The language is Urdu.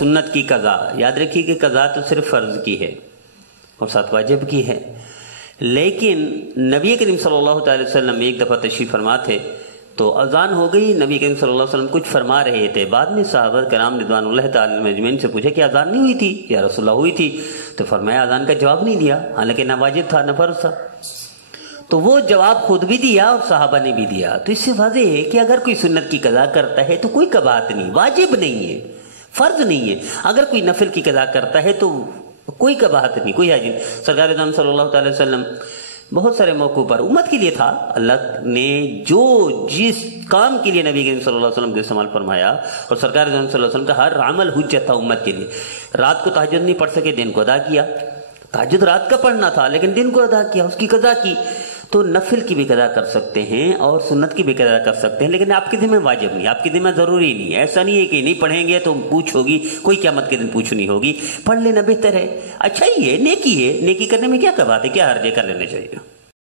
سنت کی قضا، یاد رکھیے کہ قضا تو صرف فرض کی ہے اور ساتھ واجب کی ہے، لیکن نبی کریم صلی اللہ تعالی وسلم ایک دفعہ تشریف فرما تھے تو اذان ہو گئی، نبی کریم صلی اللہ علیہ وسلم کچھ فرما رہے تھے، بعد میں صحابہ کرام رضوان اللہ تعالی اجمعین سے پوچھا کہ اذان نہیں ہوئی تھی یا رسول اللہ ہوئی تھی؟ تو فرمایا اذان کا جواب نہیں دیا، حالانکہ نہ واجب تھا نہ فرض تھا، تو وہ جواب خود بھی دیا اور صحابہ نے بھی دیا۔ تو اس سے واضح ہے کہ اگر کوئی سنت کی قضا کرتا ہے تو کوئی کباہت نہیں، واجب نہیں ہے، فرض نہیں ہے۔ اگر کوئی نفل کی قضا کرتا ہے تو کوئی کباہت نہیں، کوئی حاجت نہیں۔ سرکار دو صلی اللہ تعالی وسلم بہت سارے موقعوں پر امت کے لیے تھا، اللہ نے جو جس کام کے لیے نبی کریم صلی اللہ علیہ وسلم کو استعمال فرمایا، اور سرکار دو صلی اللہ علیہ وسلم کا ہر عمل حجت تھا امت کے لیے۔ رات کو تہجد نہیں پڑھ سکے، دن کو ادا کیا، تہجد رات کا پڑھنا تھا لیکن دن کو ادا کیا، اس کی قضا کی۔ تو نفل کی بھی قضا کر سکتے ہیں اور سنت کی بھی قضا کر سکتے ہیں، لیکن آپ کے ذمہ واجب نہیں، آپ کے ذمہ ضروری نہیں ہے۔ ایسا نہیں ہے کہ نہیں پڑھیں گے تو پوچھ ہوگی، کوئی قیامت کے دن پوچھ نہیں ہوگی، پڑھ لینا بہتر ہے، اچھا ہی ہے، نیکی ہے، نیکی کرنے میں کیا بات ہے، کیا حرج ہے، کر لینا چاہیے۔